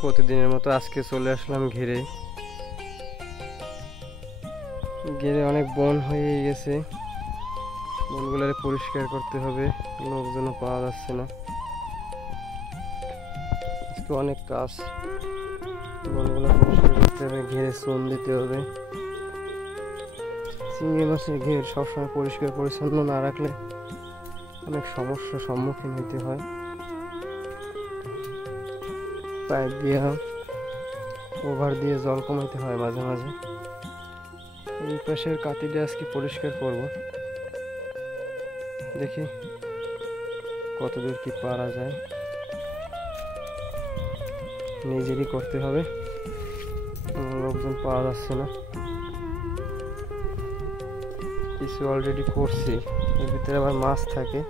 প্রতিদিনের মতো আজকে চলে আসলাম ঘিরে অনেক বন হয়ে গেছে। বনগুলো পরিষ্কার করতে হবে, লোকজন পাওয়া যাচ্ছে না। আজকে অনেক কাজ, বনগুলো পরিষ্কার করতে হবে, ঘিরে চুন দিতে হবে। চিংড়ি মাছের ঘের সবসময় পরিষ্কার পরিচ্ছন্ন না রাখলে অনেক সমস্যার সম্মুখীন হতে হয়। পাইপ দিয়ে ওভার দিয়ে জল কমাইতে হয় মাঝে মাঝে। এই পাশের কাতিটা আজকে পরিষ্কার করব, দেখি কতদূর কি পারা যায়। নিজেরই করতে হবে, লোকজন পাওয়া যাচ্ছে না। কিছু অলরেডি করছি, এর ভিতরে আবার মাছ থাকে।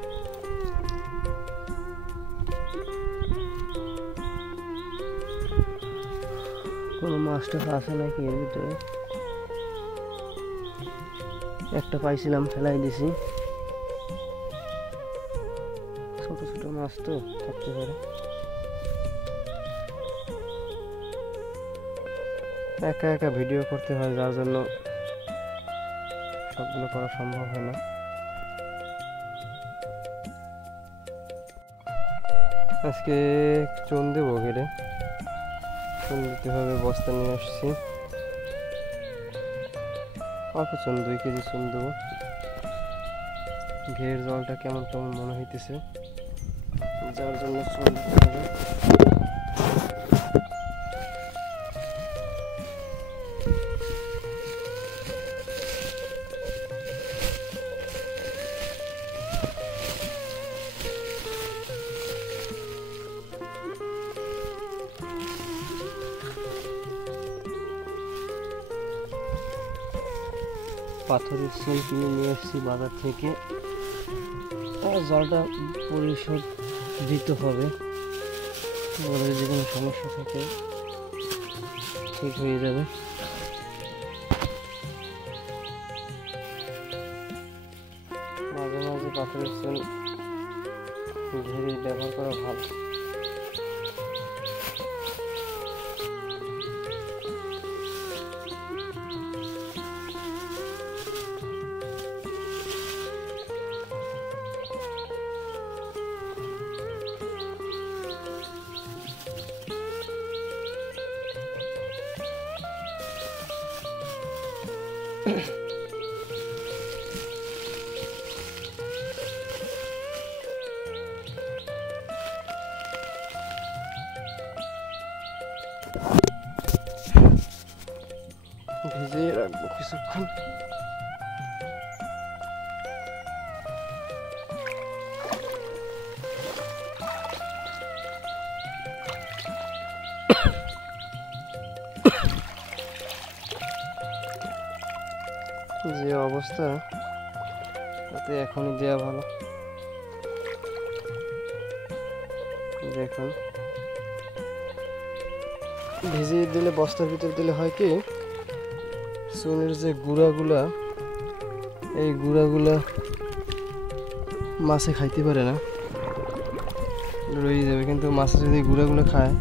কোনো মাছটা আছে নাকি এর ভিতরে? একটা পাইছিলাম, ফেলাই দিছি। ছোট ছোট মাছ তো থাকতে পারে। একা একা ভিডিও করতে হয়, যার জন্য সবগুলো করা সম্ভব হয় না। আজকে চুন দেবো ঘেরে, চুন দিতে হবে। বস্তা নিয়ে আসছি, অল্প চুন, 2 কেজি চুন দেবো। ঘেরের জলটা কেমন কেমন মনে হইতেছে, যার জন্য চুন দিতে হবে। পাথরের চুন কিনে নিয়ে এসেছি বাজার থেকে। জলটা পরিশোধ দিতে হবে, বলে যে কোনো সমস্যা থাকে ঠিক হয়ে যাবে। মাঝে মাঝে পাথরের চুন ঘিরে ব্যবহার করা ভালো। ভিজিয়ে রাখবো কিছুক্ষণ। যে অবস্থা, তাতে এখনই দেওয়া ভালো। দেখুন, ভিজিয়ে দিলে, বস্তার ভিতর দিলে হয় কি, চুনের যে গুঁড়াগুলা, এই গুঁড়াগুলা মাছে খাইতে পারে না, রয়ে যাবে। কিন্তু মাছে যদি গুঁড়াগুলো খায়,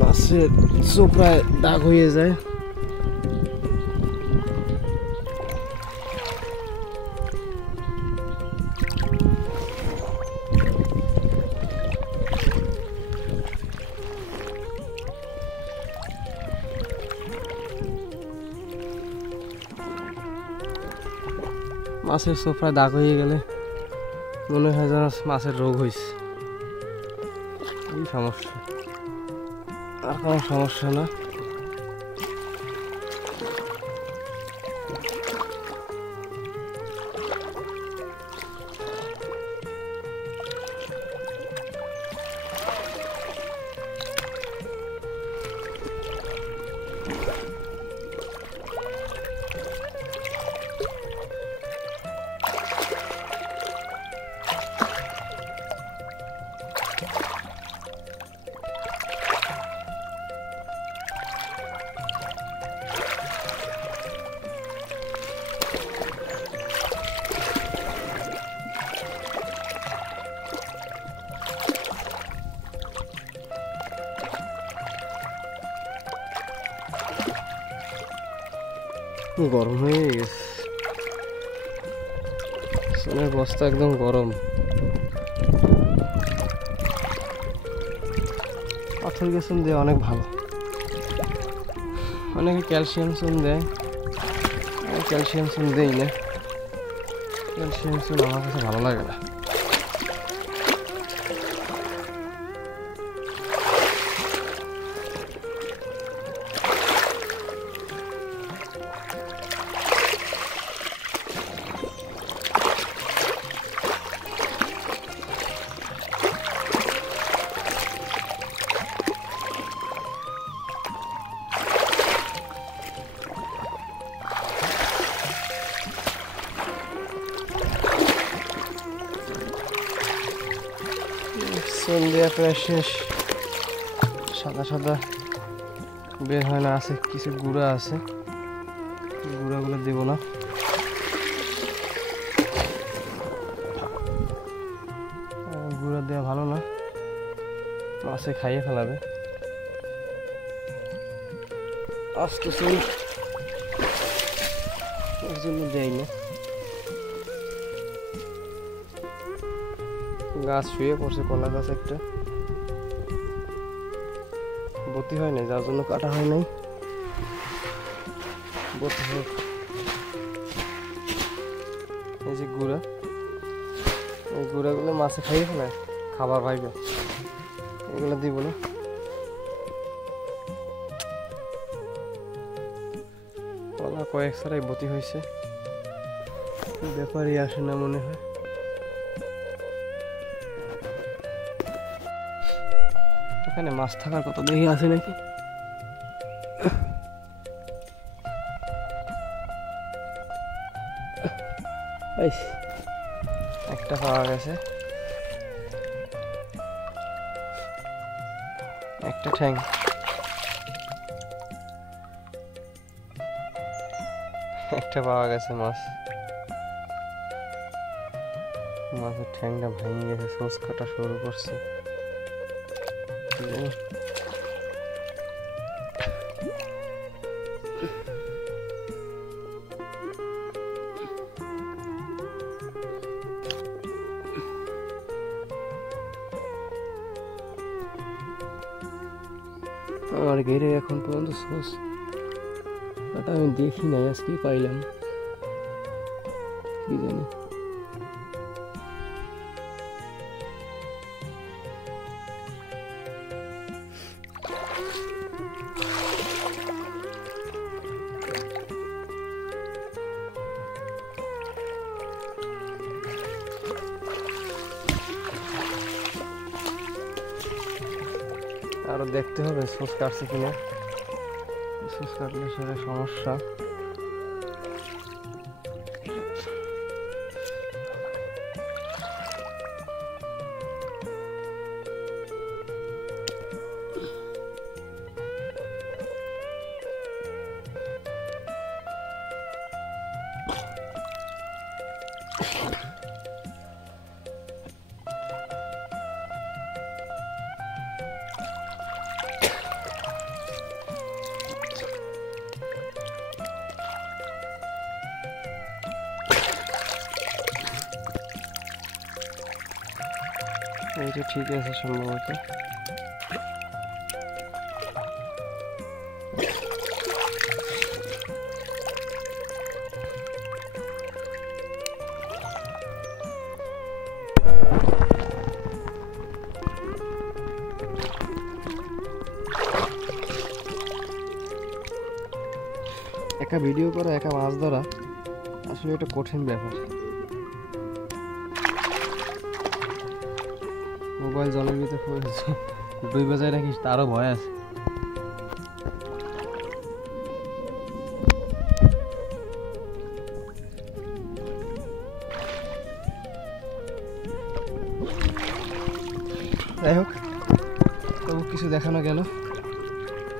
মাছের চোপড়ায় দাগ হয়ে যায়। মাছের চোপড়ায় দাগ হয়ে গেলে মনে হয় যেন মাছের রোগ হয়েছে। এই সমস্যা, আর কোনো সমস্যা না। গরম হয়ে গেছে, সোনার বস্তা একদম গরম। পাথর গেছুন দেয় অনেক ভালো, অনেকে ক্যালসিয়াম চুন দেয়, আমি ক্যালসিয়াম চুন দেই না, ক্যালসিয়াম চুন আমার কাছে ভালো লাগে না। চুন দেওয়া প্রায় শেষ, সাদা সাদা বের হয় না, আছে কিছু গুঁড়া আছে, গুঁড়াগুলো দেব না। গুঁড়া দেওয়া ভালো না, মাছে খাইয়ে ফেলাবে। আস্তে চুন এর জন্য দেয় না। গাছ শুয়ে পড়ছে, কলা গাছ একটা, বতি হয় নাই যার জন্য কাটা হয় নাই, বতি হোক। এই যে গুঁড়া, এই গুঁড়াগুলো মাছে খাইয়ে ফেলায়, খাবার ভাইবে, এগুলো দিব না। কলা কয়েক ছাড়াই বতি হয়েছে, ব্যাপারই আসে না মনে হয়। এখানে মাছ থাকার কথা দেখি আছে নাকি। একটা পাওয়া গেছে, একটা ঠ্যাং, একটা পাওয়া গেছে মাছ। মাছের ঠ্যাংটা ভেঙে গেছে, সোস কাটা শুরু করছে। আমার ঘেরে এখন পর্যন্ত সোস কাটা আমি দেখি নাই, আজকে পাইলাম, কি জানি। আরো দেখতে হবে সোস কাটছে কিনা, সোস কাটলে সেটা সমস্যা। এইটা ঠিক আছে সম্ভবত। একা ভিডিও করা, একা মাছ ধরা আসলে একটা কঠিন ব্যাপার। মোবাইল জলের ভিতরে পড়েছে, ডুবে যায় নাকি তারও ভয় আছে। যাই হোক, তবু কিছু দেখানো গেল।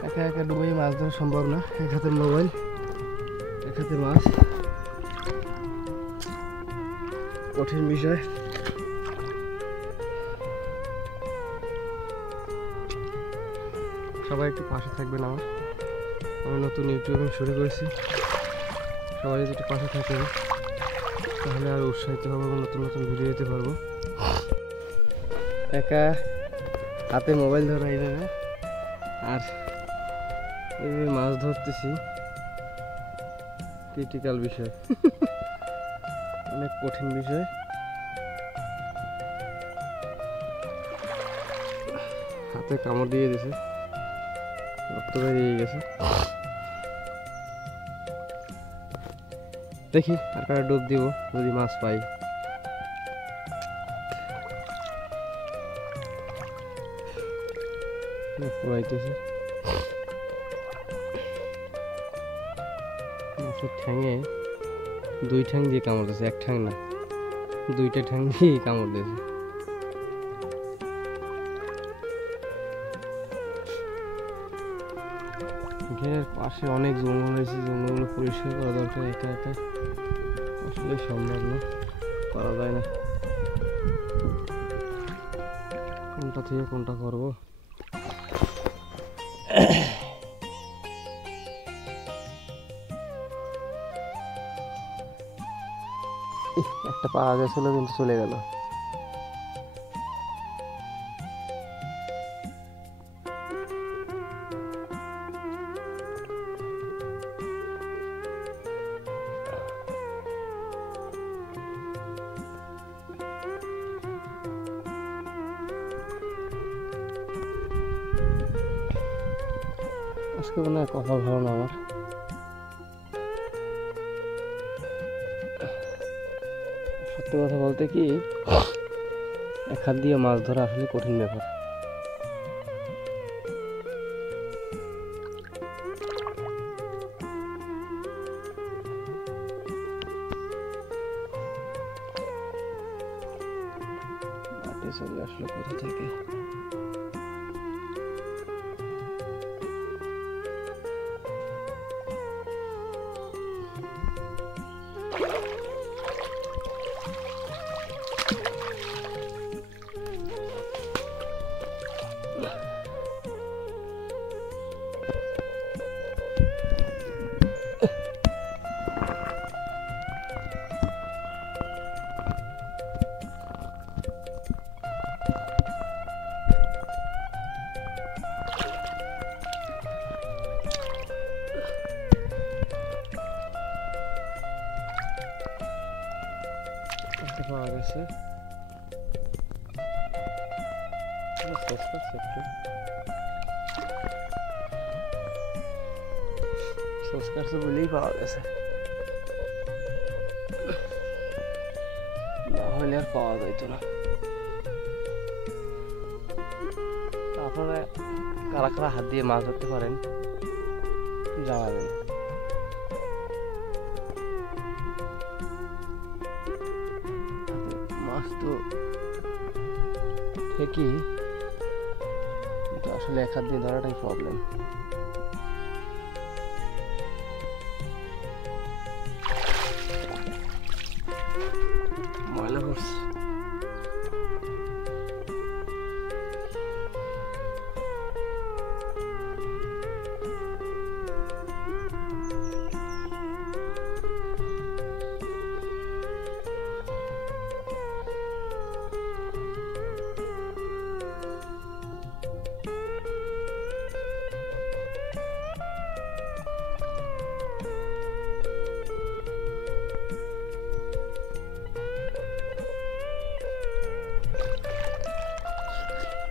একা একা ডুবে মাছ ধরা সম্ভব না, এক হাতে মোবাইল, এক হাতে মাছ, কঠিন বিষয়। সবাই একটু পাশে থাকবেন আমার, আমি নতুন ইউটিউবে শুরু করেছি, সবাই যদি একটু পাশে থাকেন তাহলে আর উৎসাহিত হবো এবং নতুন নতুন ভিডিও দিতে পারবো। একা হাতে মোবাইল ধরা এইভাবে আর এইভাবে মাছ ধরতেছি, ক্রিটিক্যাল বিষয়, অনেক কঠিন বিষয়। হাতে কামড় দিয়ে দিছে, রক্ত বেরিয়ে গেছে। দেখি আর কারা ডুব দিব যদি মাছ পাই। মাছের ঠ্যাঙে 2 ঠ্যাং দিয়ে কামড় দিয়েছে, 1 ঠ্যাং না, 2টা ঠ্যাং দিয়ে কামড় দিয়েছে। ঘেরের পাশে অনেক জঙ্গল রয়েছে, জঙ্গলগুলো পরিষ্কার করা দরকার। একা একা আসলে সম্ভব না, করা যায় না। কোনটা থেকে কোনটা করবো? একটা পাওয়া গেছিল কিন্তু চলে গেল। আজকে মনে হয় কপাল ভালো না আমার। সত্যি কথা বলতে কি, এক হাত দিয়ে মাছ ধরা আসলে কঠিন ব্যাপার। চলে আসলো কোথা থেকে? পাওয়া গেছে বলেই পাওয়া গেছে, না হলে আর পাওয়া যাইতো না। আপনারা কারা কারা হাত দিয়ে মাছ ধরতে পারেন জানাবেন। মাছ তো ঠিকই, কিন্তু আসলে এক হাত দিয়ে ধরাটাই প্রবলেম। ময়লা করছে।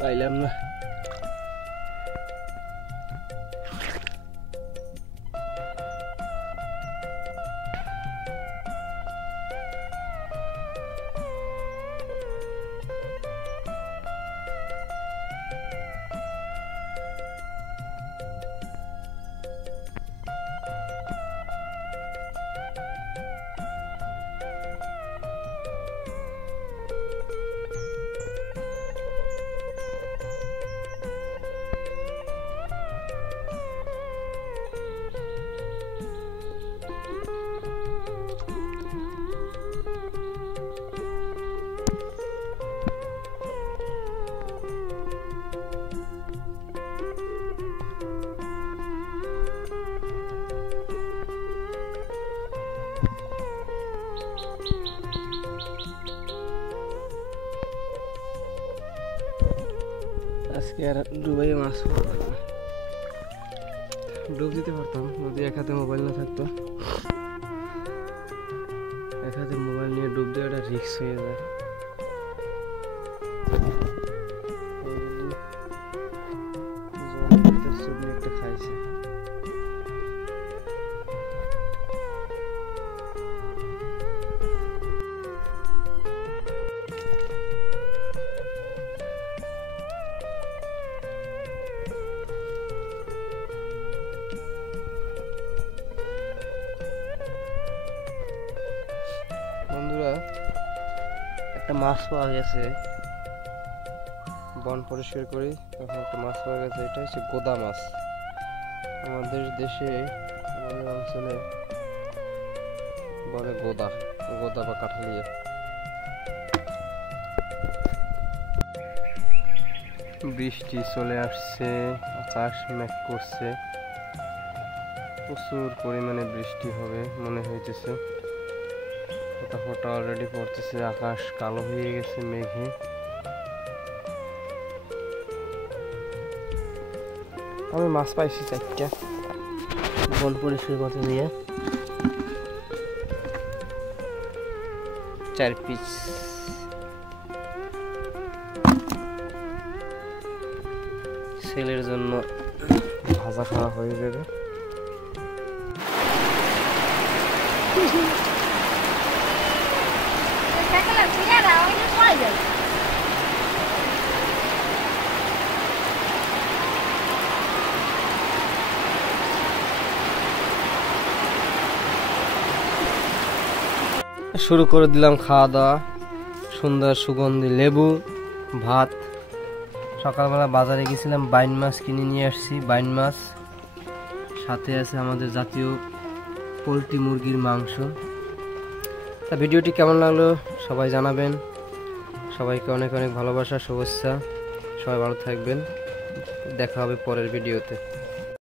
পাইলাম না। আর ডুবাই মাছ ডুব দিতে পারতাম যদি এক হাতে মোবাইল না থাকতো। এক হাতে মোবাইল নিয়ে ডুব দেওয়াটা রিস্ক হয়ে যায়। একটা খাইছে বন্ধুরা, একটা মাছ পাওয়া গেছে। বন পরিষ্কার করি তখন একটা মাছ পাওয়া গেছে। এটা হচ্ছে গোদা মাছ। আমাদের দেশে আমাদের অঞ্চলে বলে গোদা, গোদা বা কাঠালিয়া। বৃষ্টি চলে আসছে, আকাশ মেঘ করছে, প্রচুর পরিমাণে বৃষ্টি হবে মনে হইতেছে। ফোটা ফোটা অলরেডি পড়তেছে, আকাশ কালো হয়ে গেছে মেঘে। আমি মাছ পাইছি 4টা বন পরিষ্কার করতে দিয়ে 4 পিস। ছেলের জন্য ভাজা খাওয়া হয়ে যাবে। শুরু করে দিলাম খাওয়া দাওয়া। সুন্দর সুগন্ধি লেবু ভাত। সকালবেলা বাজারে গেছিলাম, বাইন মাছ কিনে নিয়ে আসছি। বাইন মাছ সাথে আছে আমাদের জাতীয় পোলট্রি মুরগির মাংস। তা ভিডিওটি কেমন লাগলো সবাই জানাবেন। সবাইকে অনেক অনেক ভালোবাসা, শুভেচ্ছা। সবাই ভালো থাকবেন। দেখা হবে পরের ভিডিওতে।